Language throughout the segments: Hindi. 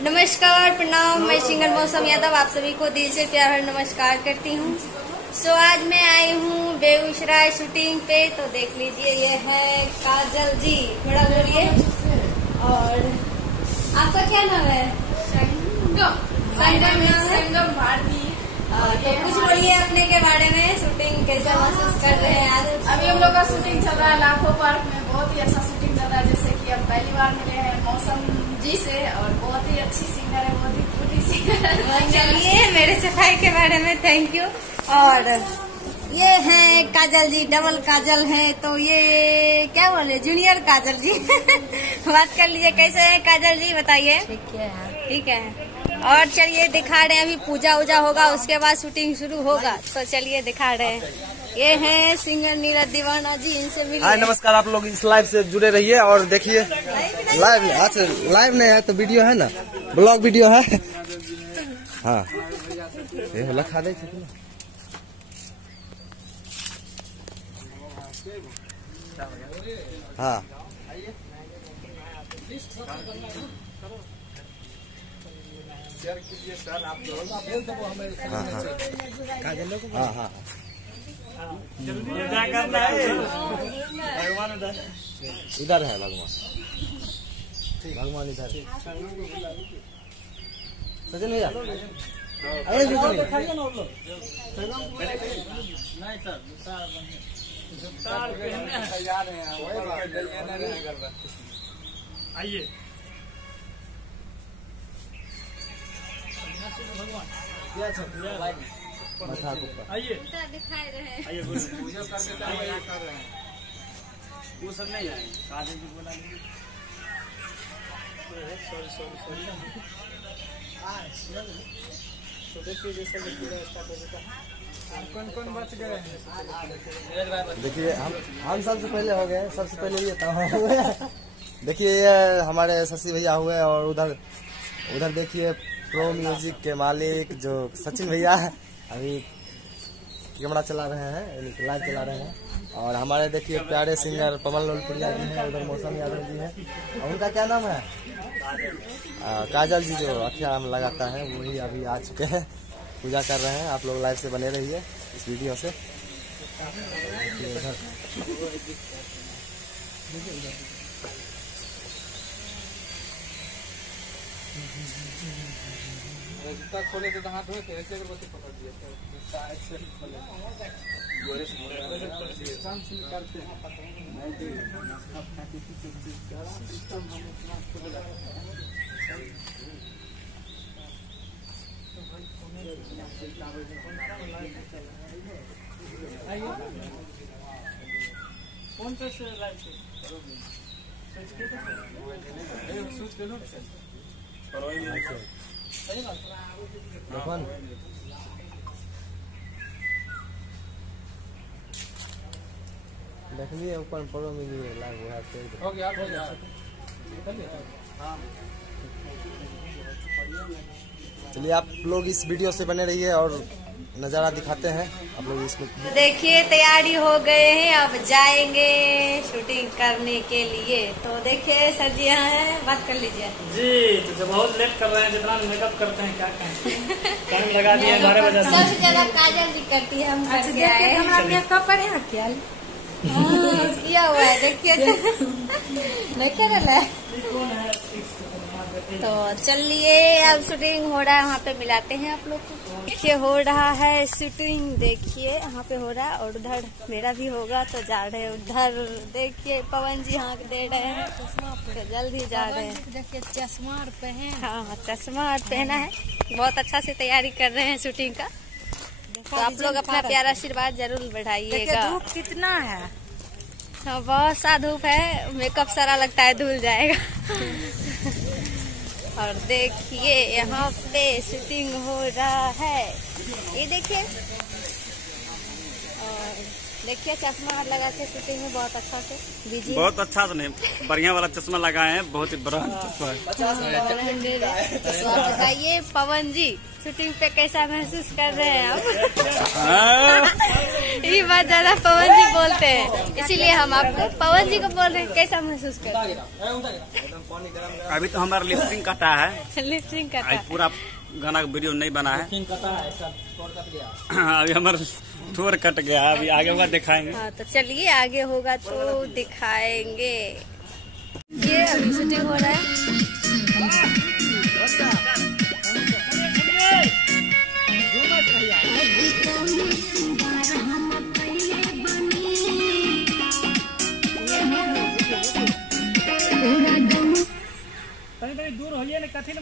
नमस्कार, प्रणाम। मैं सिंगर मौसम यादव आप सभी को दिल से प्यार भरा नमस्कार करती हूँ। आज मैं आई हूँ बेगूसराय शूटिंग पे, तो देख लीजिए ये है काजल जी, थोड़ा बोलिए। और आपका क्या नाम है? संगम भारती। तो कुछ बोलिए अपने के बारे में, शूटिंग कैसा महसूस कर रहे हैं आज? अभी हम लोग का शूटिंग चल रहा है लाखों पार्क में, बहुत ही अच्छा शूटिंग चल रहा है। जैसे कि अब पहली बार मिले हैं मौसम जी से, और बहुत ही अच्छी सिंगर है, बहुत ही खूटी सिंगर है। चलिए मेरे सफाई के बारे में थैंक यू। और ये है काजल जी, डबल काजल है, तो ये क्या बोले, जूनियर काजल जी। बात कर लीजिए, कैसे है काजल जी, बताइए। ठीक है। और चलिए दिखा रहे हैं, अभी पूजा उजा होगा, उसके बाद शूटिंग शुरू होगा, तो चलिए दिखा रहे हैं। ये हैं सिंगर नीरज दीवाना जी, इनसे मिलिए। हाय नमस्कार, आप लोग इस लाइव से जुड़े रहिए और देखिए। लाइव अच्छा लाइव नहीं है तो वीडियो है ना, ब्लॉग वीडियो है। हाँ ये लखा दे हाँ शेयर कीजिए सर आप लोग। हाँ हाँ क्या करना है? भगवान इधर है, भगवान इधर। सचिन भैया अरे आइए आइए दिखाई रहे हैं। आइए पूजा करते कर रहे हैं, वो सब नहीं है। काजल जी बोला सॉरी तो देखिए जैसे स्टार्ट हो चुका है। कौन बच गए हैं? देखिए हम सबसे पहले हो गए, सबसे पहले ये था। देखिए ये हमारे शशि भैया हुए, और उधर देखिए प्रो म्यूजिक के मालिक जो सचिन भैया है, अभी कैमरा चला रहे हैं, लाइव चला रहे हैं। और हमारे देखिए प्यारे सिंगर पवन लोलपुरिया जी हैं, उधर मौसम यादव जी हैं, और उनका क्या नाम है? काजल जी, जो अखियाँ में लगाता है, वही अभी आ चुके हैं, पूजा कर रहे हैं। आप लोग लाइव से बने रहिए इस वीडियो से। जूता खोले तो हाथ धोए थे, ऐसे करके पकड़ दिया जूता ऐसे खोले गोरे से काम से करते हैं। सिस्टम हम अपना खुद रखते हैं। कौन से लाइव से देखिए ऊपर पड़ो में नहीं है, लाइव हो गया चलिए आप लोग इस वीडियो से बने रहिए और नज़ारा दिखाते हैं आप लोग इसमें। देखिए तैयारी हो गए हैं, अब जाएंगे शूटिंग करने के लिए। तो देखिए सर जी यहाँ है, बात कर लीजिए जी। तो बहुत लेट कर रहे हैं, जितना मेकअप करते हैं क्या कहें, टाइम लगा दिए 12 बजे। सबसे ज्यादा काजल जी करती है, हम करके आए हैं। हमारा मेकअप पर है क्या? किया हुआ है, देखिए नहीं कर। तो चलिए अब शूटिंग हो रहा है, वहाँ पे मिलाते हैं आप लोग को। देखिए हो रहा है शूटिंग, देखिए यहाँ पे हो रहा है, और उधर मेरा भी होगा, तो जा रहे हैं उधर। देखिए पवन जी हाँक दे रहे हैं, तो जल्द ही जा रहे हैं। देखिए चश्मा पहने। हाँ चश्मा पहना है, बहुत अच्छा से तैयारी कर रहे हैं शूटिंग का। तो आप लोग अपना प्यारा आशीर्वाद जरूर बढ़ाइएगा। धूप कितना है? हाँ बहुत सा धूप है, मेकअप सारा लगता है धुल जाएगा। और देखिए यहाँ पे शूटिंग हो रहा है, ये देखिए। और देखिए चश्मा लगा के शूटिंग में बहुत अच्छा से बिजी। बहुत अच्छा तो नहीं, बढ़िया वाला चश्मा लगाए हैं, बहुत ही बड़ा चश्मा है। बताइए पवन जी शूटिंग पे कैसा महसूस कर रहे हैं आप? ये बात ज्यादा पवन जी बोलते हैं, इसीलिए हम आपको पवन जी को बोल रहे हैं। कैसा महसूस कर रहे हैं? अभी तो हमारा लिपसिंग कटा है, लिपसिंग का आज पूरा गाना का वीडियो नहीं बना है। अभी हमारा थोड़ा कट गया, अभी आगे होगा दिखाएंगे। हाँ तो चलिए आगे होगा तो दिखाएंगे। ये अभी शूटिंग हो रहा है। दूर होइए ना कथी ना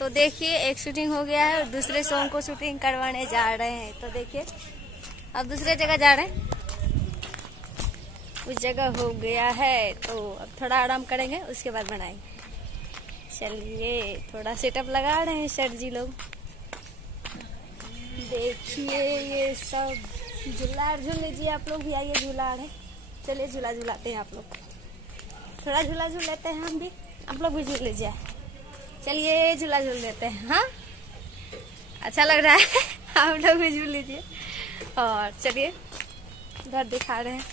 तो देखिए एक शूटिंग हो गया है और दूसरे सॉन्ग को शूटिंग करवाने जा रहे हैं। तो देखिए अब दूसरे जगह जा रहे हैं, उस जगह हो गया है तो अब थोड़ा आराम करेंगे, उसके बाद बनाएंगे। चलिए थोड़ा सेटअप लगा रहे हैं सर जी लोग। देखिए ये सब झूला झूल लीजिए, आप लोग भी आइए झूला रहे। चलिए झूला झूलाते हैं, आप लोग थोड़ा झूला झूल लेते हैं, हम भी आप लोग भी झूल लीजिए। चलिए झूला झूल लेते हैं। हाँ अच्छा लग रहा है आप लोग भी झूल लीजिए। और चलिए उधर दिखा रहे हैं।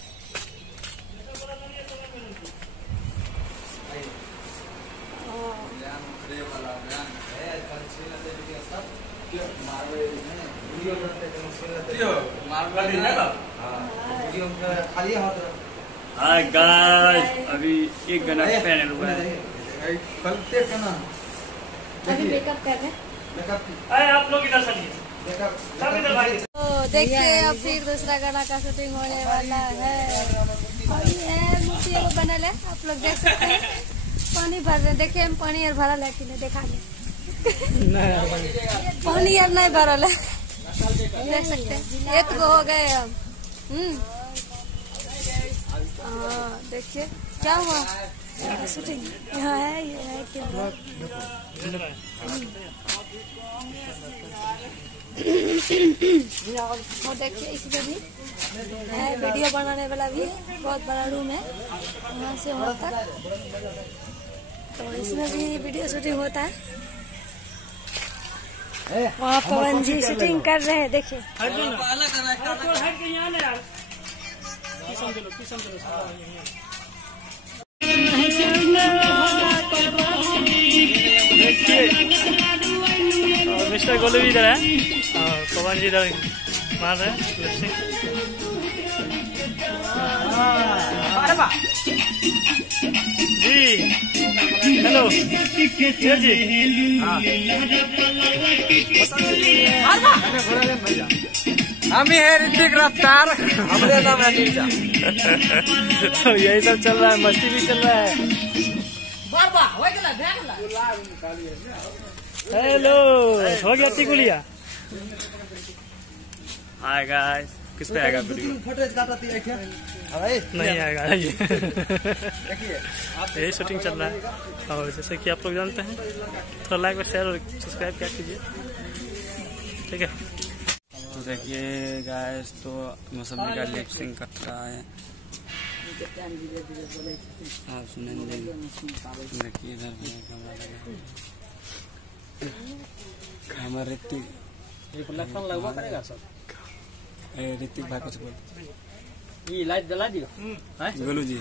हाय गाइस, अभी एक गाना पहने हुआ है। अभी मेकअप कर रहे हैं। आप लोग इधर चलिए, सब इधर भाई। तो देखिए अब फिर दूसरा गाना का शूटिंग होने वाला है। और ये मूर्ति एगो बनल है, आप लोग देख सकते हैं। पानी भर रहे, देखिए हम पानी और भरल है कि नहीं देखा नहीं। पानी और नहीं भरल है, देख सकते हैं। एक गो हो गए हम। हाँ देखिए क्या हुआ शूटिंग यहाँ है, ये है क्या वो देखिए इसमें भी है, वीडियो बनाने वाला भी है, बहुत बड़ा रूम है वहाँ से वहाँ तक। तो इसमें भी वीडियो शूटिंग होता है। वहाँ पवन जी शूटिंग कर रहे हैं, देखिए। मिस्टर गोलू भी इधर है और पवन जी इधर मार रहे हैं लिपसिंग। जी हेलो जी। हम ही है ऋतिक रफ्तार, हमारे नाम है नीरजा। तो यही सब चल रहा है, मस्ती भी चल रहा है। हेलो हो गया टिकुलिया। हाय गाइस, किस पे आएगा वीडियो? नहीं आएगा ये। यही शूटिंग चल रहा है और जैसे कि आप लोग जानते हैं थोड़ा लाइक और शेयर और सब्सक्राइब क्या कीजिए, ठीक है। तो देखिए गाइस, तो मौसमी का लिपसिंग कट रहा है। हाँ सुनेंगे, देखिए इधर हमारे ऋतिक ऋतिक भाई कुछ बोल। ये लाइट जला दियो गोलू जी।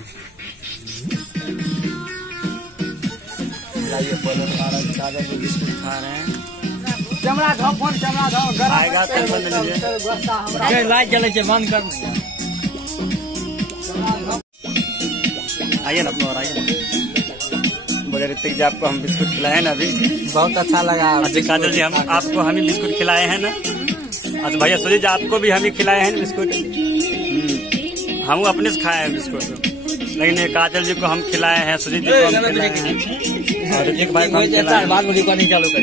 लाइए बोलो काजल जो बिस्कुट खा रहे हैं। कैमरा धो फोन कैमरा धो आएगा तो बंद लीजिए। लाइट जले के बंद कर आइए ना अपना और आइए ना। बोले ऋतिक जी आपको हम बिस्कुट खिलाए ना अभी। बहुत अच्छा लगा। अच्छा काजल जी हम आपको हम ही बिस्कुट खिलाए हैं ना। अच्छा भैया सोचिए जी आपको भी हम ही खिलाए हैं बिस्कुट। हम अपने से खाए हैं बिस्कुट, लेकिन ये काजल जी को हम खिलाए हैं, सुजीत जी को हम खिलाए हैं और ऋतिक भाई को हम खिलाए हैं। बाद में रिकॉर्डिंग चालू कर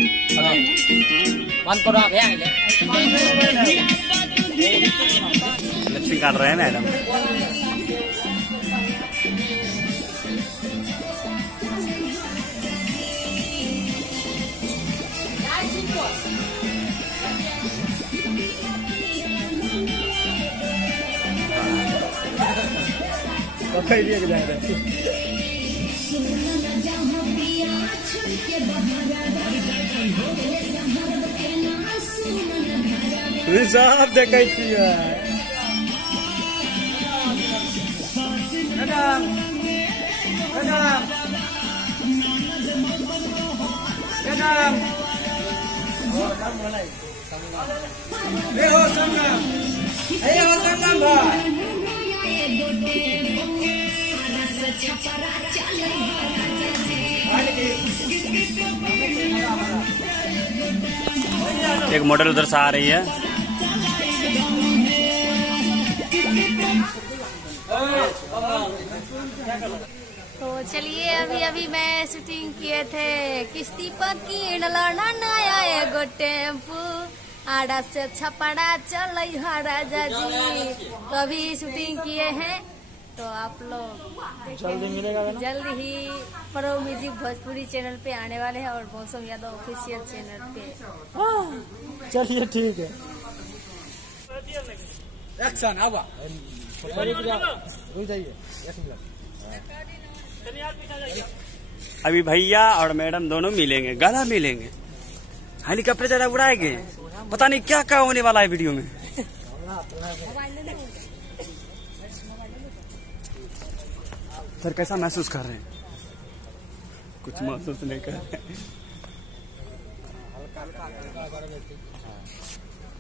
बंद करो आप। लिपसिंग काट रहे हैं मैडम। सब देखै छियै मैडम मैडम मैडम ए हो संगम भाई एक मॉडल उधर से आ रही है। तो चलिए अभी मैं शूटिंग किए थे किश्ती पकी नया एगो टेम्पू आड़ा से छपड़ा चल राजा जी। तो अभी शूटिंग किए हैं, तो आप लोग जल्दी मिलेगा ना? जल्द ही प्रो म्यूजिक भोजपुरी चैनल पे आने वाले हैं और मौसम यादव ऑफिशियल चैनल पे। चलिए ठीक है। एक्शन अब रुक जाइए। अभी भैया और मैडम दोनों मिलेंगे, गला मिलेंगे, हेलीकॉप्टर जरा उड़ाएंगे, पता नहीं क्या क्या होने वाला है वीडियो में। सर कैसा महसूस कर रहे हैं? कुछ महसूस नहीं कर रहे।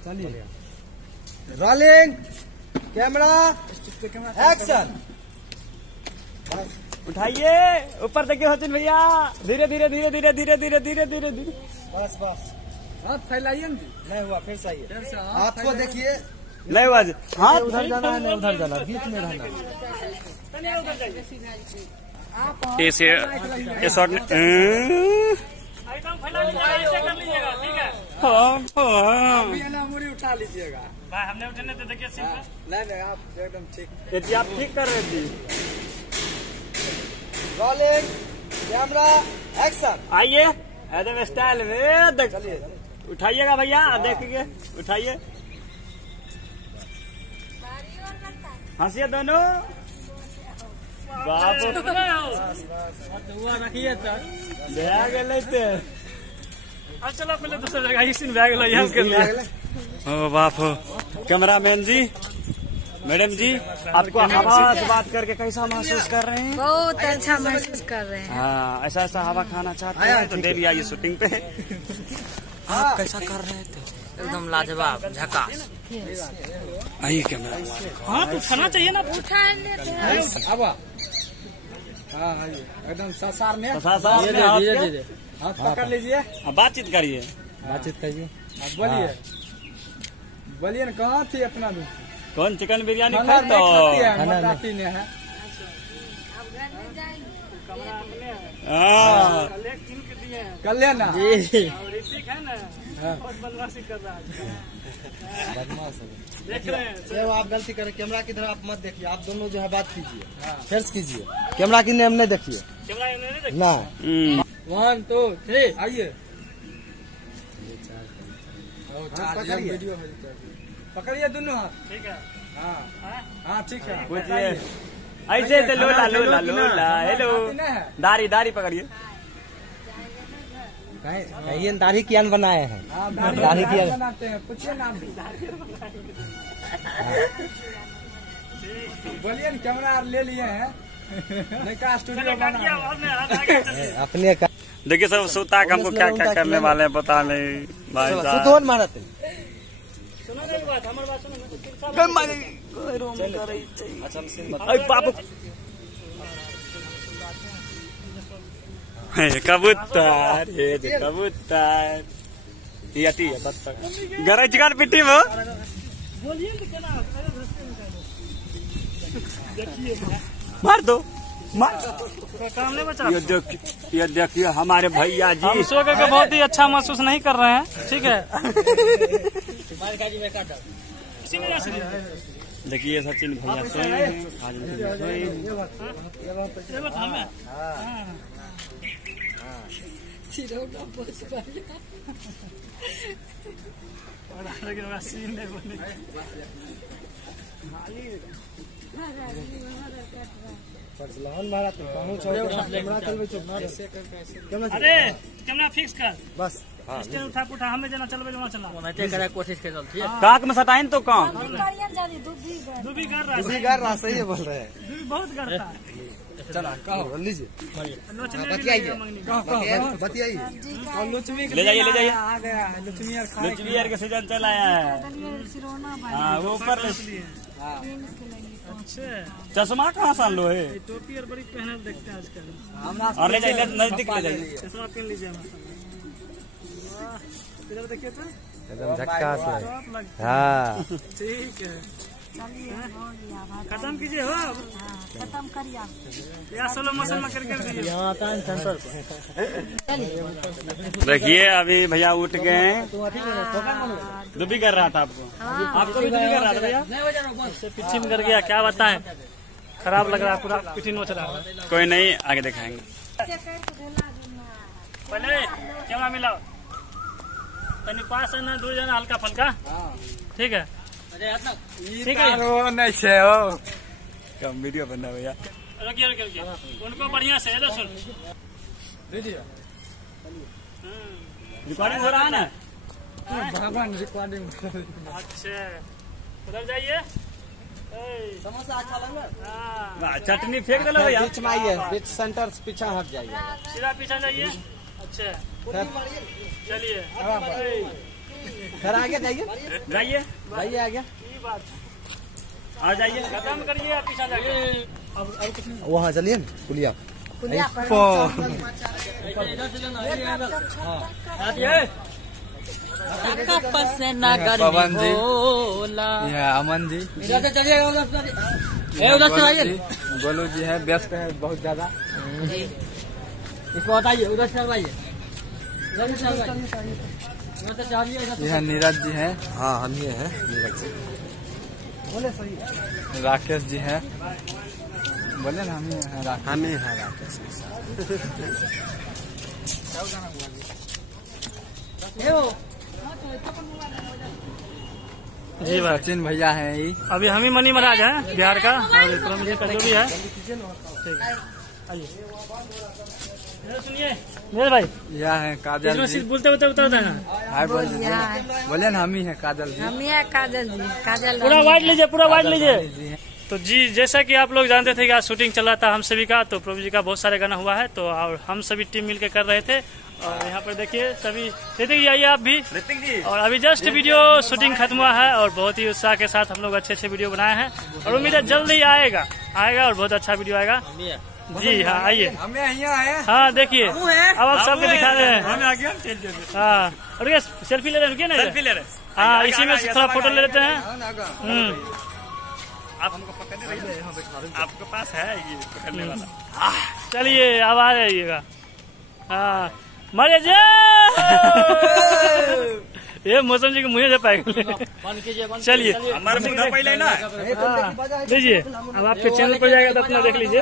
चलिए रोलिंग कैमरा एक्शन। उठाइए ऊपर देखिए सचिन भैया, धीरे धीरे धीरे धीरे धीरे धीरे धीरे धीरे धीरे। बस बस हाथ फैलाइए ना। नहीं हुआ, फिर सही है। आपको देखिए नहीं हुआ जी। हाँ उधर जाना है, नहीं उधर जाना, बीच में रहना। ऐसे ये शॉट मुड़ी उठा लीजिएगा भाई, हमने उठने तो देखिए सिर्फ नहीं आप एकदम ठीक। ये जी आप ठीक कर रहे थे। Rolling camera action. आइए एकदम स्टाइल में देख, उठाइएगा भैया, देखिए उठाइए, हंसिए दोनों। बाप रखिए तो बैग लेते। चलो पहले दूसरा जगह इसी बैग लो यहाँ के लिए। ओ बाप हो। कैमरामैन जी, मैडम जी, आपको हवा से बात करके कैसा महसूस कर रहे हैं? बहुत अच्छा महसूस कर रहे हैं। हाँ, ऐसा ऐसा हवा खाना चाहते हैं तो दे भी आइए शूटिंग पे। आप कैसा कर रहे थे? एकदम लाजवाब झकास। आइए कैमरा। हाँ तो खाना चाहिए ना। उठा लेते हैं। अब हाँ एकदम ससार में धीरे धीरे हाथ पकड़ लीजिए। बातचीत करिए, बातचीत करिए। आप बोलिए बोलिए ना, कहाँ थी अपना भी कौन चिकन बिरयानी खाना खा नहीं तो खाती है, बताती नहीं है। कल्याण ऋतिक है ना, बहुत बदमाशी कर रहा है। देख रहे हैं ये वो आप गलती करें, कैमरा की तरफ आप मत देखिए, आप दोनों जो है बात कीजिए, फेस कीजिए, कैमरा की नेम नहीं देखिए कैमरा नहीं देखा। ना। 1 2 3 आइए। पकड़िए। पकड़िए दोनों हाथ। ठीक है। हाँ हाँ ठीक है। पूछिए ऐसे से लोला लोला लोला हेलो। दाढ़ी दाढ़ी पकड़िए। ये दाढ़ी कियान बनाए हैं। दाढ़ी कियान बनाते हैं, पूछिए नाम। बोलिए ना, कैमरा ले लिए हैं, अपने का देखिए सब सूता का हमको क्या क्या करने वाले हैं पता नहीं भाई साहब। सुतोन मारत सुनो मेरी बात, हमारी बात सुनो। कबूतर ये जो कबूतर ये आती है बत्तख गरज कर पिटी वो मार दो मार। काम नहीं बचा। ये देखिए हमारे भैया जी हम सो करके बहुत ही अच्छा महसूस नहीं कर रहे हैं, ठीक है। देखिए सचिन भैया सोए हैं आज सोए अरे कैमरा फिक्स कर बस। स्टैंड उठा उठा हमें जना चलबे जना चला कोशिश कर ठीक है। काक में सटाइन तो काम डूबी कर रहा है, उसी कर रहा सही बोल रहे हैं। डूबी बहुत करता है। चला कहो लीजिए लोचने भी बतियाइए लगेगा मंगनी। बतियाइए ले जाइए ले जाइए लुचवी यार के सीजन चल आया है। हाँ वो ऊपर ले अच्छा चश्मा कहाँ सान लो है टोपी और बड़ी पहने देखते हैं आजकल। और ले जाइए नजदीक ले जाइए चश्मा पहन लीजिए। इधर देखिए तो एकदम झक्कास है। टॉप लगता हाँ है। ठीक है, खत्म कीजिए हो खत्म करिए या सोलो मोशन में करके दीजिए। देखिए अभी भैया उठ गए हैं। दुबी कर रहा था आपको आपको भी दुबी कर रहा था भैया पिछी में कर गया, क्या बताएं, खराब लग रहा है पूरा पिठी में चला। कोई नहीं आगे दिखाएंगे। पहले कैमरा मिलाओ तनी पास है ना, दूर जाना हल्का फल्का, ठीक है ठीक है। कम वीडियो बनना भैया रुकिए रुकिए रुकिए, उनको बढ़िया से इधर सुन। रिकॉर्डिंग हो रहा है ना। अच्छा उधर जाइए। समोसा अच्छा लगा। हाँ, चटनी फेंक दे भैया बीच में आइए, बीच सेंटर पीछा हट जाइए। सीधा पीछे जाइए। अच्छा चलिए फिर आगे जाइए जाइए जाइए आगे। ये बात आ जाइए खत्म करिए, पीछे जाइए। वहाँ चलिए ना पुलिया पवन जी, यह अमन जी, गोलू जी है, व्यस्त है बहुत ज्यादा। इसको बताइए उधर से करवाइए। यह नीरज जी है। हाँ हम ये हैं नीरज जी। राकेश जी है, बोले ना हम ही हैं राकेश। हम ही हैं राकेश। जी भाई सचिन भैया है ये। अभी हम ही मनी महाराज हैं बिहार का, और विक्रम जी का जो भी है। ठीक है आइए सुनिए मेरे भाई, यह है काजल जी। बोलते होते उतर देना। हाय बोलिए ना, हम ही है काजल जी। हम ये काजल जी, काजल पूरा वाइट लीजिए, पूरा वाइट लीजिए। जी है। तो जी जैसा कि आप लोग जानते थे कि आज शूटिंग चल रहा था हम सभी का, तो प्रभु जी का बहुत सारे गाना हुआ है, तो और हम सभी टीम मिलकर कर रहे थे। और यहाँ पर देखिए सभी ऋतिक जी आइए आप भी। ऋतिक जी और अभी जस्ट वीडियो शूटिंग खत्म हुआ है और बहुत ही उत्साह के साथ हम लोग अच्छे अच्छे वीडियो बनाए हैं और उम्मीद है जल्द ही आएगा और बहुत अच्छा वीडियो आएगा। जी हाँ आइए। हाँ देखिए अब आप सबको दिखा रहे हैं। हमें आ गया हाँ और ये सेल्फी ले रहे हैं, रुकिए ना। सेल्फी ले रहे हाँ इसी में थोड़ा फोटो ले लेते हैं। आप हमको पकड़ने रहिए, आपके पास है ये पकड़ने वाला। चलिए अब आ जाइएगा। हाँ मरे जे ये मौसम जी के मुझे से पाएगा। चलिए हमारे मुद्दा पहले ना लीजिए, अब आपके चैनल पर जाएगा तो अपना देख लीजिए।